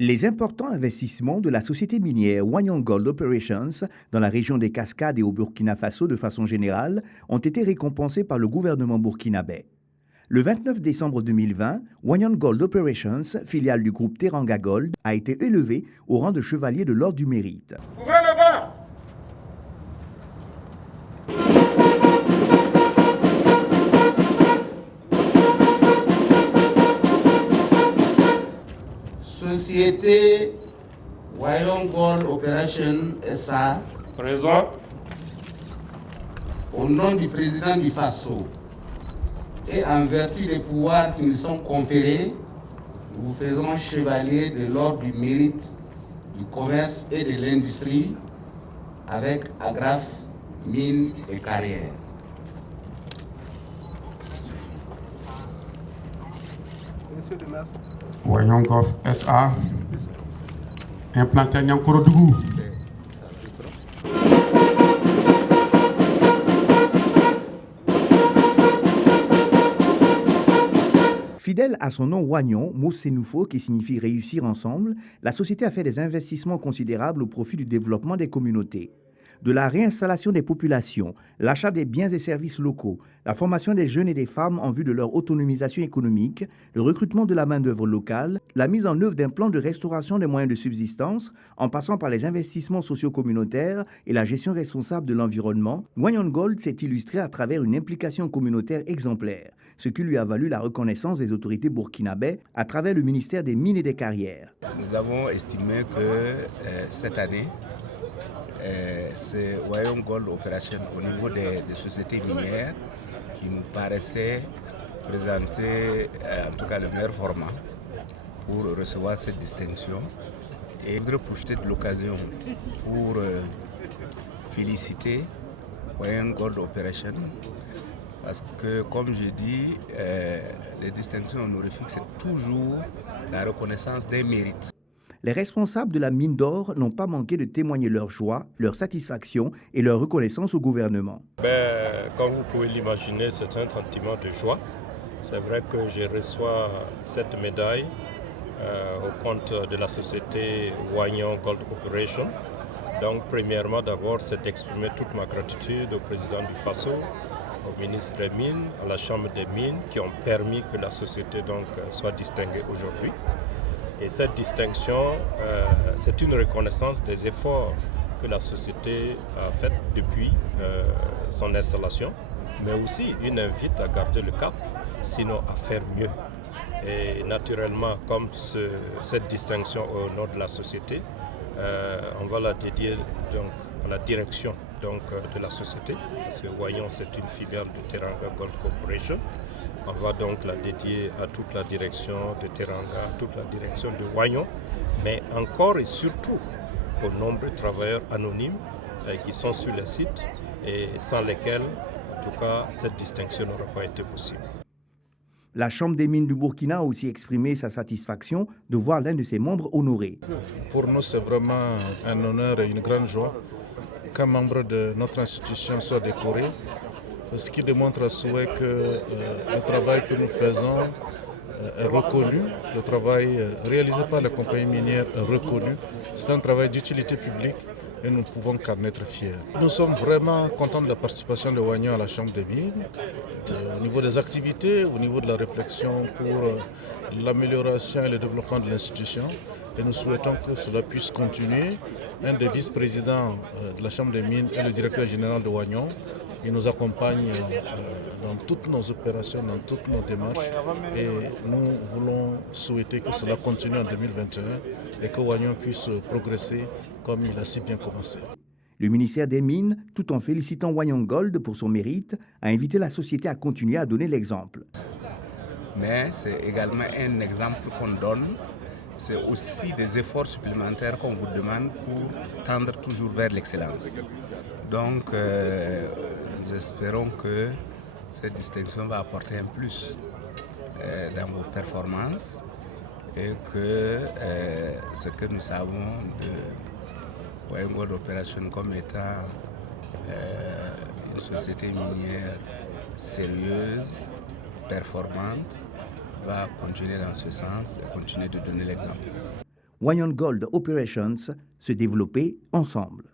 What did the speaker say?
Les importants investissements de la société minière Wanyang Gold Operations dans la région des Cascades et au Burkina Faso de façon générale ont été récompensés par le gouvernement burkinabé. Le 29 décembre 2020, Wanyang Gold Operations, filiale du groupe Teranga Gold, a été élevé au rang de chevalier de l'Ordre du Mérite. Ouvrez le banc. Société Wanyang Gold Operation SA, Présent. au nom du président du FASO et en vertu des pouvoirs qui nous sont conférés, nous vous faisons chevalier de l'Ordre du Mérite du commerce et de l'industrie avec agrafe, mine et carrière. Wanyang Gold SA, implanté à Niankorodougou. Fidèle à son nom Wagnon, mot sénoufo qui signifie réussir ensemble, la société a fait des investissements considérables au profit du développement des communautés. De la réinstallation des populations, l'achat des biens et services locaux, la formation des jeunes et des femmes en vue de leur autonomisation économique, le recrutement de la main-d'œuvre locale, la mise en œuvre d'un plan de restauration des moyens de subsistance, en passant par les investissements socio-communautaires et la gestion responsable de l'environnement, Wanyang Gold s'est illustré à travers une implication communautaire exemplaire, ce qui lui a valu la reconnaissance des autorités burkinabè à travers le ministère des Mines et des Carrières. Nous avons estimé que cette année, c'est Wanyang Gold Operation au niveau des sociétés minières qui nous paraissait présenter en tout cas le meilleur format pour recevoir cette distinction. Et je voudrais profiter de l'occasion pour féliciter Wanyang Gold Operation parce que, comme je dis, les distinctions honorifiques, c'est toujours la reconnaissance des mérites. Les responsables de la mine d'or n'ont pas manqué de témoigner leur joie, leur satisfaction et leur reconnaissance au gouvernement. Comme vous pouvez l'imaginer, c'est un sentiment de joie. C'est vrai que je reçois cette médaille au compte de la société Wanyang Gold Corporation. Donc, premièrement, d'abord, c'est d'exprimer toute ma gratitude au président du FASO, au ministre des Mines, à la Chambre des Mines, qui ont permis que la société soit distinguée aujourd'hui. Et cette distinction, c'est une reconnaissance des efforts que la société a fait depuis son installation, mais aussi une invite à garder le cap, sinon à faire mieux. Et naturellement, comme cette distinction au nom de la société, on va la dédier donc, à la direction de la société, parce que Wanyang, c'est une filiale de Teranga Gold Corporation. On va donc la dédier à toute la direction de Teranga, à toute la direction de Wanyang, mais encore et surtout aux nombreux travailleurs anonymes qui sont sur le site et sans lesquels, en tout cas, cette distinction n'aurait pas été possible. La Chambre des mines du Burkina a aussi exprimé sa satisfaction de voir l'un de ses membres honoré. Pour nous, c'est vraiment un honneur et une grande joie qu'un membre de notre institution soit décoré, ce qui démontre à souhait que le travail que nous faisons est reconnu, le travail réalisé par la compagnie minière est reconnu. C'est un travail d'utilité publique et nous ne pouvons qu'en être fiers. Nous sommes vraiment contents de la participation de Wanyang à la Chambre des mines, au niveau des activités, au niveau de la réflexion pour l'amélioration et le développement de l'institution. Et nous souhaitons que cela puisse continuer. Un des vice-présidents de la Chambre des mines est le directeur général de Wanyang. Il nous accompagne dans toutes nos opérations, dans toutes nos démarches et nous voulons souhaiter que cela continue en 2021 et que Wanyang puisse progresser comme il a si bien commencé. Le ministère des Mines, tout en félicitant Wanyang Gold pour son mérite, a invité la société à continuer à donner l'exemple. Mais c'est également un exemple qu'on donne. C'est aussi des efforts supplémentaires qu'on vous demande pour tendre toujours vers l'excellence. Donc, nous espérons que cette distinction va apporter un plus dans vos performances et que ce que nous savons de Wanyang Gold Operation comme étant une société minière sérieuse, performante, va continuer dans ce sens et continuer de donner l'exemple. Wagnon Gold Operations, se développer ensemble.